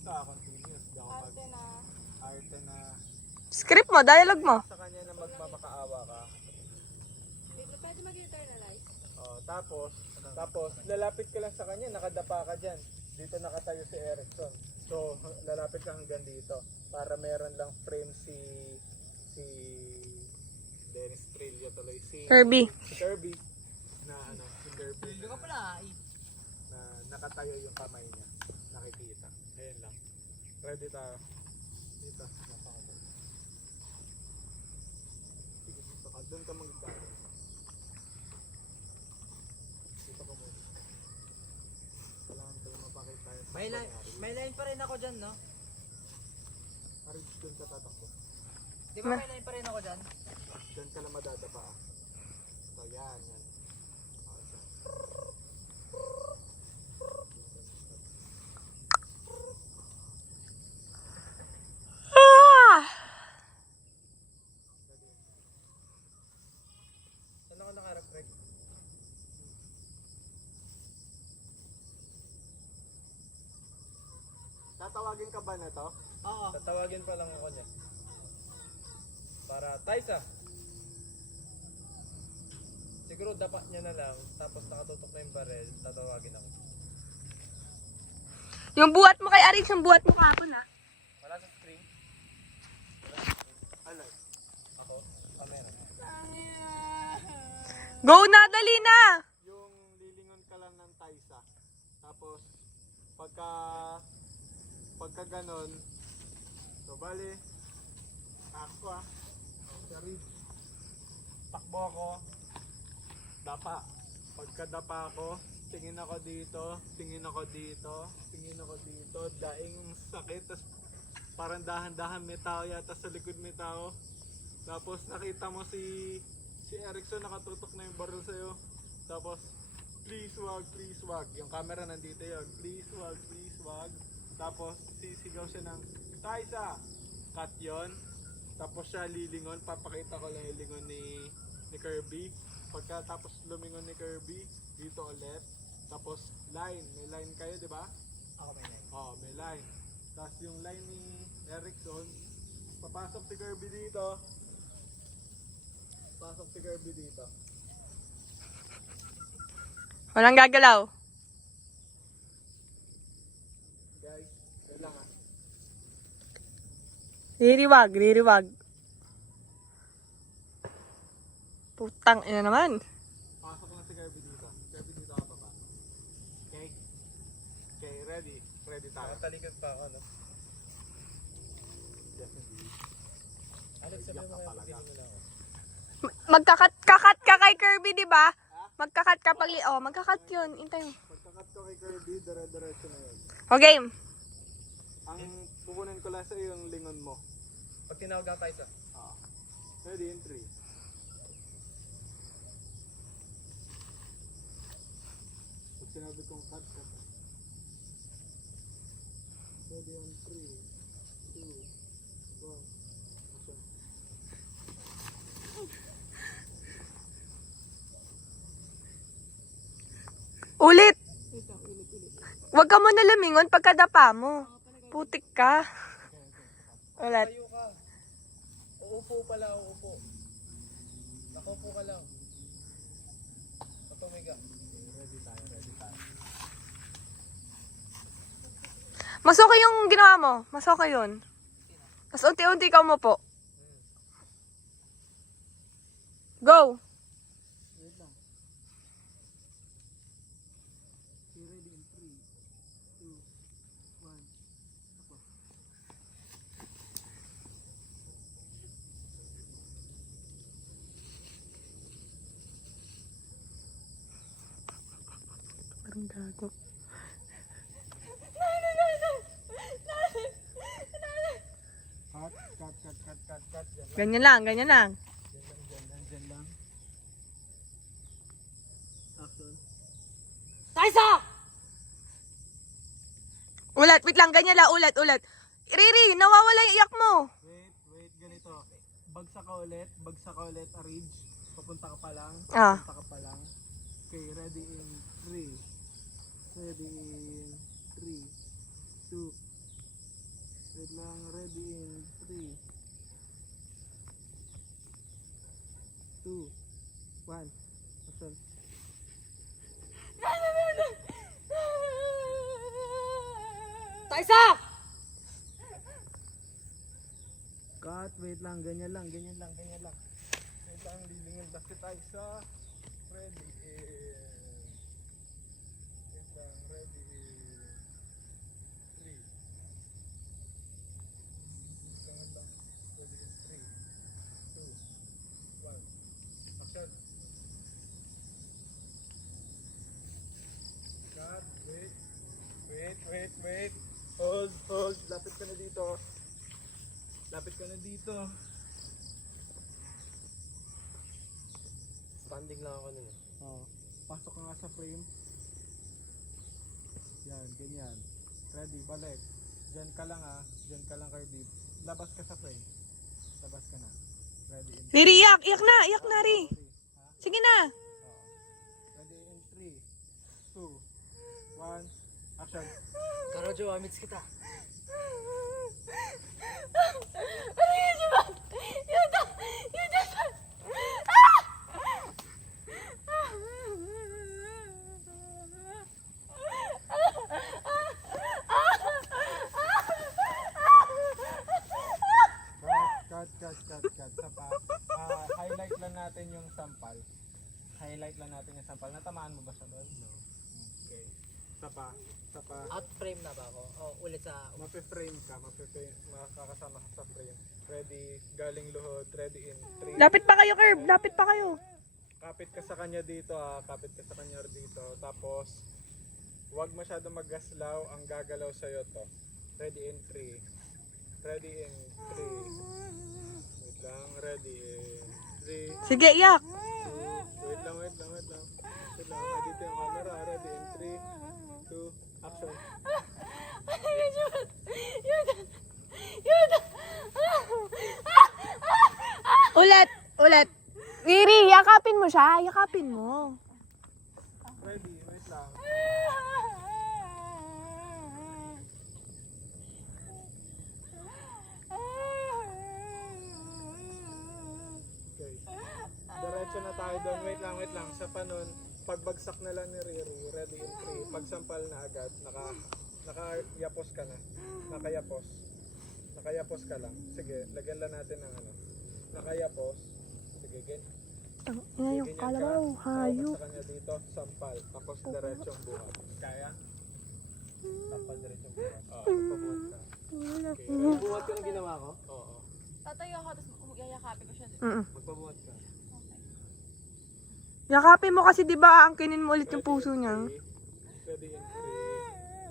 Basta continuous. Di ako Arte na. arte na Script mo, dialogue mo. sa kanya na magmamakaawa ka. Dito pwede mag-internalize. Oh, tapos lalapit ka lang sa kanya, nakadapa ka dyan. Dito nakatayo si Erickson. So, lalapit ka hanggang dito para meron lang frame si Dennis Trillo tuloy si Kirby. Kirby na ano, si Kirby na nakatayo yung kamay niya. Nakikita. Ayan lang. Ready tayo. Dito. Sige, dito ka. Doon ka magdalo. Dito ka muna. Kailangan tayo mapakita yung May line pa rin ako dyan, no? Parang doon ka tatakbo. Di ba may line pa rin ako dyan? Doon ka lang madadapa. So yan. Oh, dyan. Ah! Saan ako nakaharap, Greg? Tatawagin ka ba na to? Oo. Tatawagin pa lang ako niya. Para Taisa. Siguro dapat niya na lang, tapos nakatutok na yung barel, tatawagin ako. Yung buhat mo kay Arix, yung buhat mo kahapon ha. Wala sa screen? Wala sa screen? Ano? Ako? Camera. Go na, dali na! Yung lilingon ka lang ng Taisa. Tapos, pagka ganon, so bali, ako sorry, takbo ako, dapa. Pagka dapa ako, tingin ako dito, tingin ako dito, tingin ako dito, daing sakit, tas parang dahan-dahan may tao yata sa likod may tao. Tapos nakita mo si Erickson nakatutok na yung barrel sa'yo. Tapos, please wag. Yung camera nandito yun. Please wag. Tapos, sisigaw siya ng, Taisa! Cut yun. Tapos siya lilingon. Papakita ko lang yung lingon ni Kirby. Pagkatapos lumingon ni Kirby, dito ulit. Tapos, line. May line kayo, di ba? Ako may line. Oh, may line. Tapos yung line ni Erickson, papasok si Kirby dito. Pasok si Kirby dito. Walang gagalaw. Guys, kailangan. Ririwag. Putang ina naman. Pasok lang si Kirby dito. Kirby dito ka baba. Okay? Okay, ready? Ready tayo. Nakatalikod pa ako, no? Definitely. Alex, sabi mo kaya pagtingin mo na ako. Magkakat ka kay Kirby, di ba? Magkakat ka pag magkakat yun. Intay mo. Pagkakat ko kay Kirby, dire-diretso na yun. O game. Ang pupunin ko lang sa yung lingon mo. Pag tinawag ang Taisa. Ah. Ready in 3. Pag sinabi kong cut. Ready on 3, 2, 1. Action. Ulit. Huwag ka muna lumingon pagkadapa mo. Putik ka. Ulit. Tayo ka. Uupo pala, uupo. Nakaupo ka lang. Patumiga. Ready tayo. Mas okay yung ginawa mo. Mas okay yun. Mas unti-unti ka mo po. Go. Wait lang. Okay, ready in 3, 2, 1. Ako. Parang gago. Cut. Ganyan lang. Dyan lang. Action. Taisa! Ulit. Wait lang. Ganyan lang. Ulit. Riri, nawawala yung iyak mo. Wait, ganito. Bagsak ka ulit, Arige. Papunta ka pa lang. Ah. Okay, ready in 3. Ready in 3, 2, Wait lang, ready in 3, 2, 1. Action. Taisak! Cut, wait lang, ganyan lang. Wait lang, lilingin lang si Taisa. Ready in... Wait lang, ready in... 3. Ganyan lang. Ready in 3, 2, 1. Action. Cut, wait. Wait. Hold. Lapit ka na dito. Standing lang ako nun eh. Oh, pasok ka nga sa frame. Yan, ganyan. Ready, balik. Diyan ka lang Kirby. Labas ka sa frame. Labas ka na. Ready in Riri, iyak! Iyak na, Ri! Ha? Sige na! Oo. Ready in 3, 2, 1. Action. Karajo, amits kita. Cut. Sapa. Highlight lang natin yung sampal. Natamaan mo ba siya doon? No. Okay. Sapa. Out frame na ba ako? O ulit sa... Mape-frame ka. Makakasama ka sa frame. Ready, galing luhod. Ready in 3. Lapit pa kayo, Curb! Lapit pa kayo! Kapit ka sa kanya dito Tapos, huwag masyado maggaslaw. Ang gagalaw sa'yo to. Ready in 3. Wait lang, ready in 3. Sige, iyak! 2. Wait lang. Dito yung camera. Ready in 3, 2, action. Ulit! Riri, yakapin mo siya! Yakapin mo! Ready, wait lang. Okay. Diretso na tayo doon. Wait lang. Sa panon, pagbagsak na lang ni Riri, ready in 3. Pagsampal na agad, nakayapos ka na. Nakayapos ka lang. Sige, lagyan lang natin ng ano. Nakayapos. Sige, Ina yung kalabaw, hayop. sa kanya dito, sampal. Tapos diretsong buhat. Kaya? Sampal diretsong buhat. Oo, pabuhat ka. Okay, Buhat ko ng ginawa ko? Oo. Tatayo ako, tapos yayakapin ko siya. Magpabuhat ka. Yakapin mo kasi 'di ba angkinin mo ulit yung puso niya. Ready in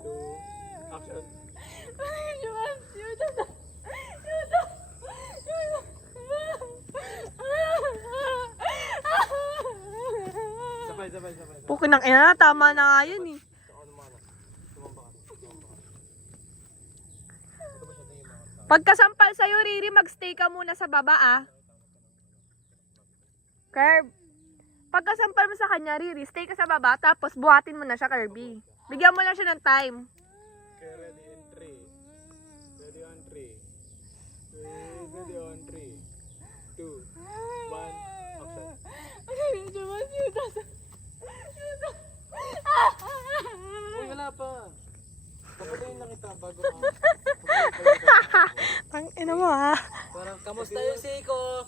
3, 2, action. Sabay. Pukin ng ina, tama na nga yun eh. Ako naman na. Tumamba ka. Pagkasampal sa'yo, Riri, magstay ka muna sa baba ah. Curb. Pagkasampal mo sa kanya, Riri, stay ka sa baba, tapos buhatin mo na siya, Kirby. Bigyan mo lang siya ng time. Okay, ready in 3. Ready on 3. Ready on 3, 2, 1, action. Uy, wala pa. Papatayin lang kita bago ka. Ang ina mo ah. Parang, kamusta yung siko?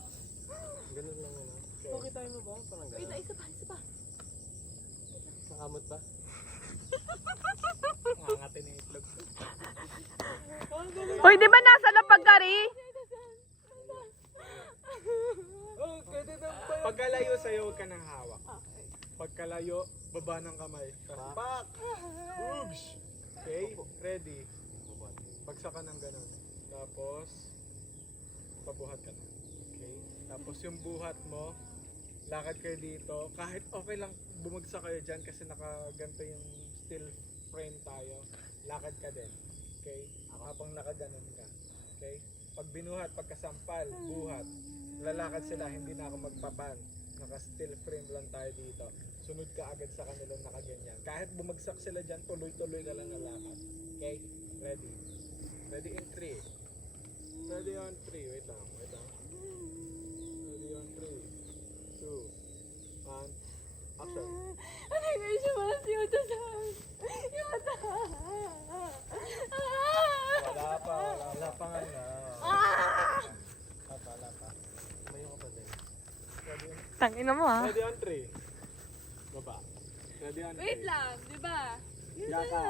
Ganun lang yun. Okay tayo mo ba? Parang Wait, ganun. isa pa. Nakamot pa? Ngangatin yung itlog. Hoy, di ba nasa na pagkari? Pagkalayo sa'yo, huwag ka nang hawak. Pagkalayo, baba ng kamay. Pak! Oops! Okay, ready. Bagsak ka ng ganun. Tapos, pabuhat ka na. Okay? Tapos yung buhat mo, lakad kayo dito. Kahit okay lang bumagsak kayo dyan kasi nakaganto yung steel frame tayo. Lakad ka din. Okay? Habang nakaganon ka. Okay? Pag binuhat, pagkasampal, buhat. Lalakad sila, hindi na ako magpapan. Naka-steel frame lang tayo dito. Sunod ka agad sa kanila nakaganyan. Kahit bumagsak sila dyan, tuloy-tuloy ka lang na lakad. Okay? Ready? Ready in 3. Ready on 3. Wait lang. Ready on 3, 2, 1. Action. Ano yung siya wala si Uta sa... Yuta! Wala pa nga na. Wala pa. Mayo ka pa din. Tangina mo ha. Ready on 3. Baba. Ready on 3. Wait lang, di ba? Yaka.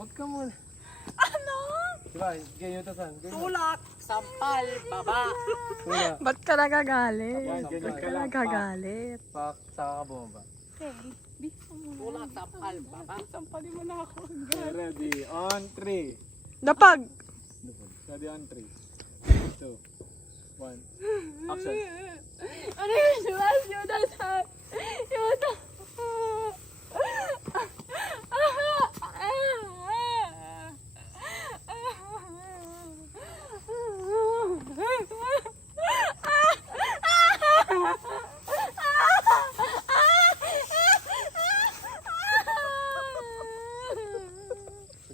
Huwag ka muna. Ano? Diba, ganyan ito saan? Tulak! Sampal! Baba! Kuya, Ba't ka nagagalit? Yan, Ba't ganyan ka ka lang. nagagalit? pak, saka ka bumaba. Tulak! Sampal! Baba! Sampalin mo na ako. Ready on 3. Dapag! Ready on 3, 2, 1. Action. Ano yung siya wala si Uta sa... Yuta!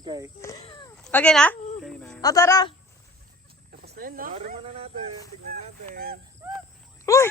Okay. Okay na? Okay na. O tara! Tapos na yun, no? Panoorin muna natin. Tignan natin. Uy!